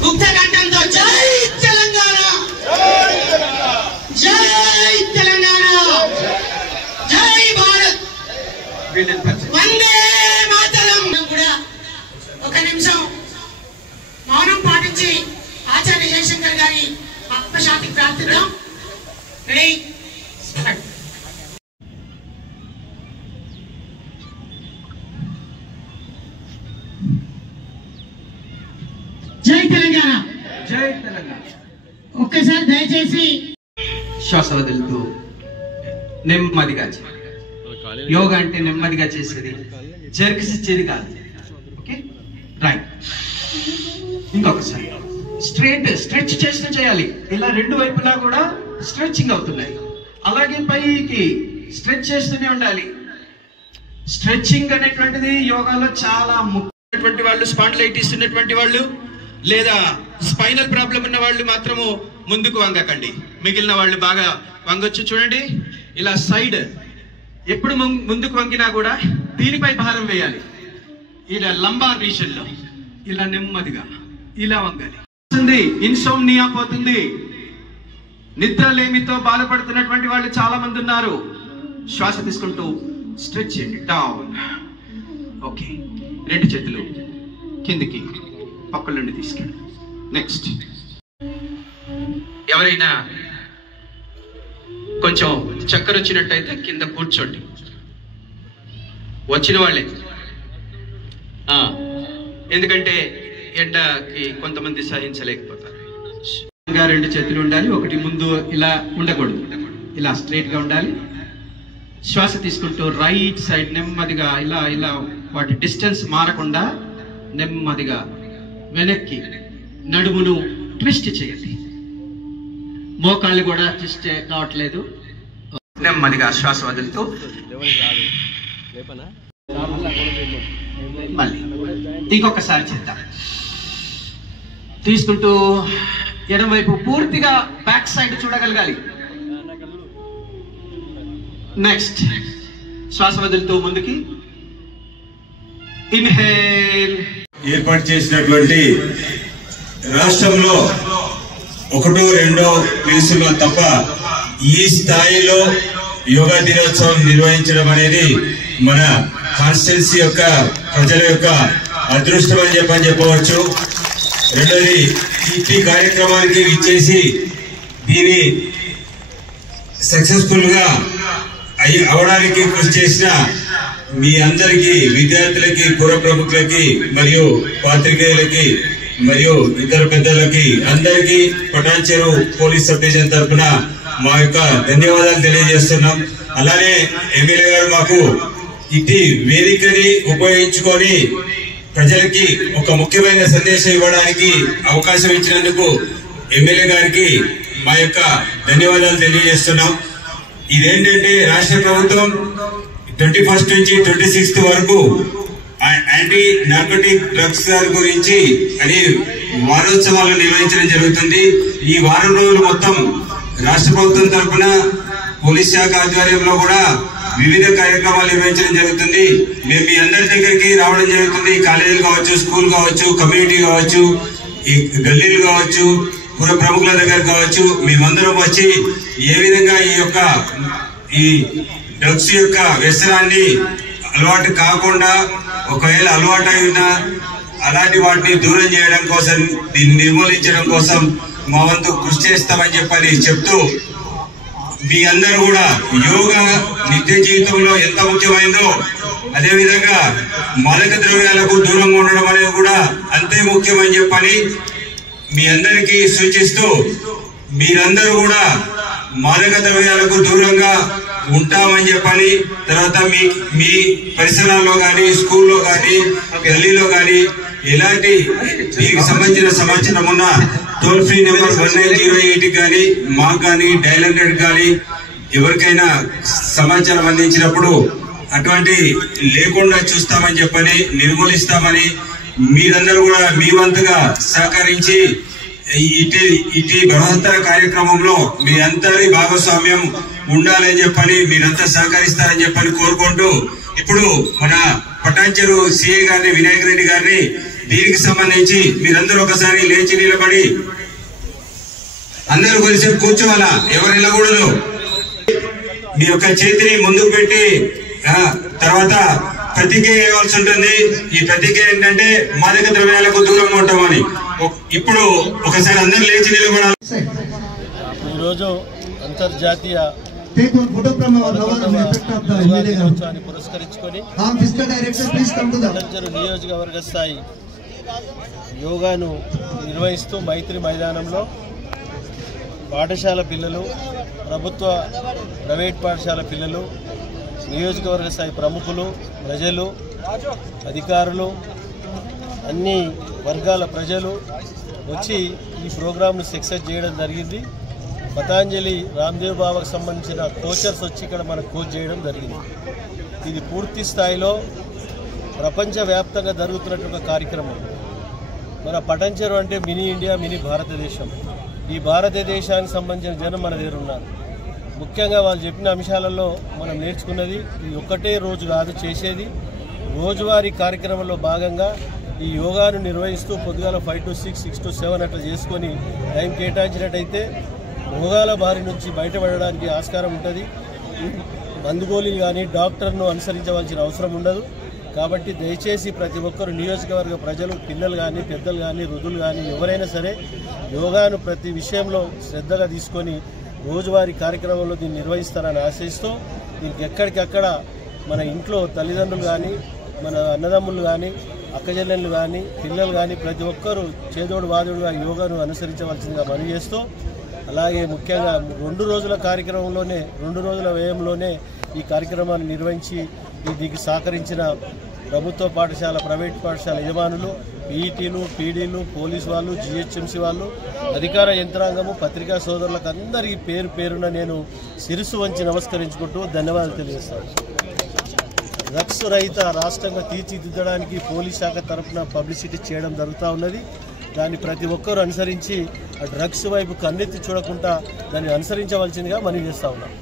ముక్త కంఠంతో జై తెలంగాణ, జై తెలంగాణ, జై భారత్, వందే మాతరం. కూడా ఒక నిమిషం మౌనం పాటించి ఆచార్య జయశంకర్ గారి ఆత్మశాంతికి ప్రార్థిద్దాం. రెడీ? జై తెలంగాణ, జై తెలంగాణ. ఒక్కసారి దయచేసి శ్వాస వదులుతూ నెమ్మదిగా. యోగా అంటే నెమ్మదిగా చేసేది, జరిగిచ్చేది కాదు. Okay, right. ఇంకొకసారి స్ట్రెచ్ చేస్తూ చేయాలి. ఇలా రెండు వైపులా కూడా స్ట్రెచ్చింగ్ అవుతున్నాయి. అలాగే పైకి స్ట్రెచ్ చేస్తూనే ఉండాలి. స్ట్రెచ్చింగ్ అనేటువంటిది యోగాలో చాలా ముఖ్యమైనటువంటి వాళ్ళు, స్పాండిలైటిస్ ఉన్నటువంటి వాళ్ళు లేదా స్పైనల్ ప్రాబ్లం ఉన్న వాళ్ళు మాత్రము ముందుకు వంగకండి. మిగిలిన వాళ్ళు బాగా వంగొచ్చు. చూడండి, ఇలా సైడ్ ఎప్పుడు ముందుకు వంగినా కూడా దీనిపై భారం వేయాలి. ఇలా లంబార్ రీజన్ లో ఇలా నెమ్మదిగా ఇలా వంగాలి. ఇన్సోమ్నియా పోతుంది. నిద్రలేమితో బాధపడుతున్నటువంటి వాళ్ళు చాలా మంది ఉన్నారు. శ్వాస తీసుకుంటూ స్ట్రెచ్ చేయండి. డౌన్. ఓకే, రెండు చేతులు కిందికి పక్కల నుండి తీసుకెళ్ళి. నెక్స్ట్, ఎవరైనా కొంచెం చక్కర వచ్చినట్టయితే కింద కూర్చోండి. వచ్చిన వాళ్ళే, ఎందుకంటే ఎండకి కొంతమంది సహించలేకపోతారు. రెండు చేతులు ఉండాలి. ఒకటి ముందు ఇలా ఉండకూడదు, ఇలా స్ట్రైట్ గా ఉండాలి. శ్వాస తీసుకుంటూ రైట్ సైడ్ నెమ్మదిగా ఇలా ఇలా వాటి డిస్టెన్స్ మారకుండా నెమ్మదిగా వెనక్కి నడుమును ట్విస్ట్ చేయండి. మోకాళ్ళు కూడా ట్విస్ట్ కావట్లేదు. నెమ్మదిగా శ్వాస వదులుతూ మళ్ళీ ఇంకొకసారి చేద్దాం. తీసుకుంటూ ఎడమవైపు పూర్తిగా బ్యాక్ సైడ్ చూడగలగాలి. నెక్స్ట్, శ్వాస వదులుతూ ముందుకి ఇన్హేల్. ఏర్పాటు చేసినటువంటి రాష్ట్రంలో 1-2 ప్లేసుల్లో తప్ప ఈ స్థాయిలో యోగా దినోత్సవం నిర్వహించడం అనేది మన కాన్స్టిట్యున్సీ యొక్క ప్రజల యొక్క అదృష్టం అని చెప్పవచ్చు. రెండోది, ఈ కార్యక్రమానికి ఇచ్చేసి దీని సక్సెస్ఫుల్ గా అవడానికి కృషి చేసిన మీ అందరికీ, విద్యార్థులకి, పుర ప్రముఖులకి మరియు పాత్రికేయులకి మరియు ఇతర పెద్దలకి అందరికీ పటాన్చెరు పోలీస్ సబ్ డివిజన్ తరఫున మా యొక్క ధన్యవాదాలు తెలియజేస్తున్నాం. అలానే ఎమ్మెల్యే గారు మాకు ఇటు వేదికని ఉపయోగించుకొని ప్రజలకి ఒక ముఖ్యమైన సందేశం ఇవ్వడానికి అవకాశం ఇచ్చినందుకు ఎమ్మెల్యే గారికి మా యొక్క ధన్యవాదాలు తెలియజేస్తున్నాం. ఇదేంటంటే రాష్ట్ర ప్రభుత్వం 21 నుంచి 26 వరకు యాంటీ నార్కోటిక్ డ్రగ్స్ గురించి అని వారోత్సవాలు నిర్వహించడం జరుగుతుంది. ఈ వారం రోజులు మొత్తం రాష్ట్ర ప్రభుత్వం తరఫున పోలీస్ శాఖ ఆధ్వర్యంలో కూడా వివిధ కార్యక్రమాలు నిర్వహించడం జరుగుతుంది. మేము మీ అందరి దగ్గరికి రావడం జరుగుతుంది. కాలేజీలు కావచ్చు, స్కూల్ కావచ్చు, కమ్యూనిటీ కావచ్చు, ఈ గల్లీలు కావచ్చు, పుర ప్రముఖుల దగ్గర కావచ్చు, మేమందరం వచ్చి ఏ విధంగా ఈ డ్రగ్స్ యొక్క వ్యసనాన్ని అలవాటు కాకుండా, ఒకవేళ అలవాటు అయినా అలాంటి వాటిని దూరం చేయడం కోసం, దీన్ని నిర్మూలించడం కోసం మా వంతు కృషి చేస్తామని చెప్పని చెప్తూ, మీ అందరూ కూడా యోగా నిత్య జీవితంలో ఎంత ముఖ్యమైందో అదేవిధంగా మాదక ద్రవ్యాలకు దూరంగా ఉండడం అనేది కూడా అంతే ముఖ్యమని చెప్పని మీ అందరికీ సూచిస్తూ, మీరందరూ కూడా మాదక ద్రవ్యాలకు దూరంగా ఉంటామని చెప్పని, తర్వాత మీ పరిసరాల్లో కానీ, స్కూల్లో కానీ, గల్లీలో కానీ ఎలాంటి దీనికి సంబంధించిన సమాచారం ఉన్న టోల్ ఫ్రీ నెంబర్ 1908 కానీ, మాకు కానీ, డయల్ 100 కానీ ఎవరికైనా సమాచారం అందించినప్పుడు అటువంటి లేకుండా చూస్తామని చెప్పని, నిర్మూలిస్తామని మీరందరూ కూడా మీ వంతుగా సహకరించి ఇటు బృహత్తర కార్యక్రమంలో మీ అందరి భాగస్వామ్యం ఉండాలని చెప్పని, మీరంతా సహకరిస్తారని చెప్పని కోరుకుంటూ, ఇప్పుడు మన పటాన్చెరు సిఐ గారిని, వినాయక్ రెడ్డి గారిని దీనికి సంబంధించి మీరందరూ ఒకసారి లేచి నిలబడి అందరూ కొద్దిసేపు కూర్చోవాలా, ఎవరు నిలకూడదు. మీ యొక్క చేతిని ముందుకు పెట్టి తర్వాత ప్రతిజ్ఞ చేయవలసి ఉంటుంది. ఈ ప్రతిజ్ఞ ఏంటంటే మాదక ద్రవ్యాలకు దూరంగా ఉంటామని. ఇప్పుడు ఒకసారి అందరూ లేచి నిలబడాలి. ఈరోజు అంతర్జాతీయ దినోత్సవాన్ని పురస్కరించుకొని పటాన్చెరు నియోజకవర్గ స్థాయి యోగాను నిర్వహిస్తూ మైత్రి మైదానంలో పాఠశాల పిల్లలు, ప్రభుత్వ ప్రైవేట్ పాఠశాల పిల్లలు, నియోజకవర్గ స్థాయి ప్రముఖులు, ప్రజలు, అధికారులు, అన్ని వర్గాల ప్రజలు వచ్చి ఈ ప్రోగ్రాంను సక్సెస్ చేయడం జరిగింది. పతాంజలి రామ్దేవ్ బాబాకు సంబంధించిన కోచర్స్ వచ్చి ఇక్కడ మనకు కోచ్ చేయడం జరిగింది. ఇది పూర్తి స్థాయిలో ప్రపంచవ్యాప్తంగా జరుగుతున్నటువంటి కార్యక్రమం. మన పటాన్చెరు అంటే మినీ ఇండియా, మినీ భారతదేశం. ఈ భారతదేశానికి సంబంధించిన జనం మన దగ్గర ఉన్నారు. ముఖ్యంగా వాళ్ళు చెప్పిన అంశాలలో మనం నేర్చుకున్నది ఇది ఒక్కటే రోజు కాదు చేసేది. రోజువారీ కార్యక్రమంలో భాగంగా ఈ యోగాను నిర్వహిస్తూ పొద్దుగాల 5 to 6, 6 to 7 అట్లా చేసుకొని టైం కేటాయించినట్టయితే రోగాల బారి నుంచి బయటపడడానికి ఆస్కారం ఉంటుంది. మందుగోళీలు కానీ డాక్టర్ను అనుసరించవలసిన అవసరం ఉండదు. కాబట్టి దయచేసి ప్రతి ఒక్కరు నియోజకవర్గ ప్రజలు, పిల్లలు కానీ, పెద్దలు కానీ, వృద్ధులు కానీ ఎవరైనా సరే యోగాను ప్రతి విషయంలో శ్రద్ధగా తీసుకొని రోజువారీ కార్యక్రమంలో దీన్ని నిర్వహిస్తారని ఆశిస్తూ దీనికి ఎక్కడికక్కడ మన ఇంట్లో తల్లిదండ్రులు కానీ, మన అన్నదమ్ములు కానీ, అక్కచెల్లెళ్ళు కానీ, పిల్లలు కానీ ప్రతి ఒక్కరూ చేదోడు వాదోడుగా యోగాను అనుసరించవలసిందిగా మనవి చేస్తూ, అలాగే ముఖ్యంగా 2 రోజుల కార్యక్రమంలోనే 2 రోజుల వ్యయంలోనే ఈ కార్యక్రమాన్ని నిర్వహించి దీనికి సహకరించిన ప్రభుత్వ పాఠశాల, ప్రైవేట్ పాఠశాల యజమానులు, పీఈటీలు, పీడీలు, పోలీసు వాళ్ళు, జిహెచ్ఎంసీ వాళ్ళు, అధికార యంత్రాంగము, పత్రికా సోదరులకు అందరికీ పేరు పేరున నేను శిరస్సు వంచి నమస్కరించుకుంటూ ధన్యవాదాలు తెలియజేస్తాను. డ్రగ్స్ రహిత రాష్ట్రంగా తీర్చిదిద్దడానికి పోలీస్ శాఖ తరఫున పబ్లిసిటీ చేయడం జరుగుతూ ఉన్నది. దాన్ని ప్రతి ఒక్కరూ అనుసరించి ఆ డ్రగ్స్ వైపు కన్నెత్తి చూడకుండా దాన్ని అనుసరించవలసిందిగా మనవి చేస్తూ ఉన్నాం.